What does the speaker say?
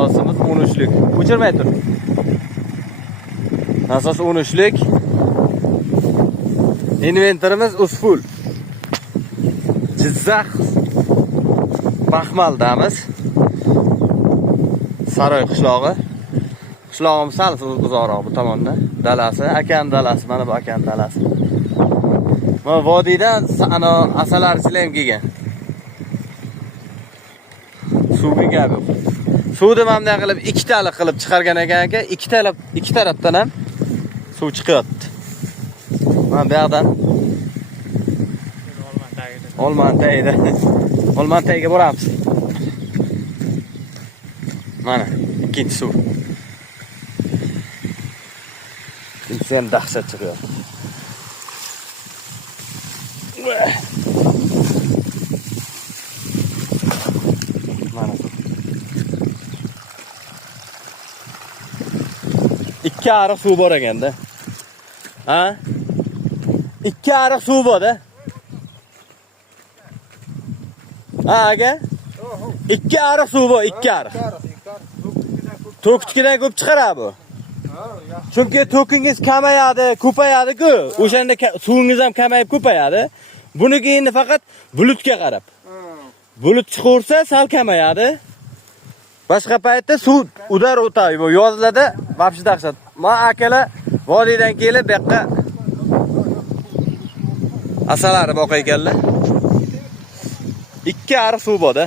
Nasosimiz 13'lük. O'chirmay tur. Nasos 13'lük. Inventorimiz full. Jizzax Baxmaldamiz. Saroy qishlog'i. Qishlog'imiz sal uzoqroq bu tomonda. Dalasi, akan dalasi, mana bu akan dalasi. Mana vodiydan ana asalar ham kelgan. Suvga gap yo'q. Suvni mana qilib ikkitalik qilib chiqargan ekan aka, ikki tarafdan ham suv chiqyapti. Mana bu yoqdan Olman tagiga boramiz. Mana ikkinchi suv. Ikkinchisi ham dahshat chiqyapti. Mana. Ikki ariq suv bor ekanda. Ha? Ikki ariq suv bor-da. Ha aka? Ikki ariq suv bor, ikki ariq. To'kitkidan ko'p chiqaradi bu. Chunki to'kingiz kamayadi, ko'payadi-ku. O'shanda suvingiz ham kamayib ko'payadi. Buniki endi faqat bulutga qarab. Bulut chiqarsa sal kamayadi. Boshqa paytda suv udar o'tadi. Bu yozlarda vobshe dahshat. Men akalar vodiydan kelib bu yoqqa asalari boqa ekanlar. Ikki ariq suv bor-da.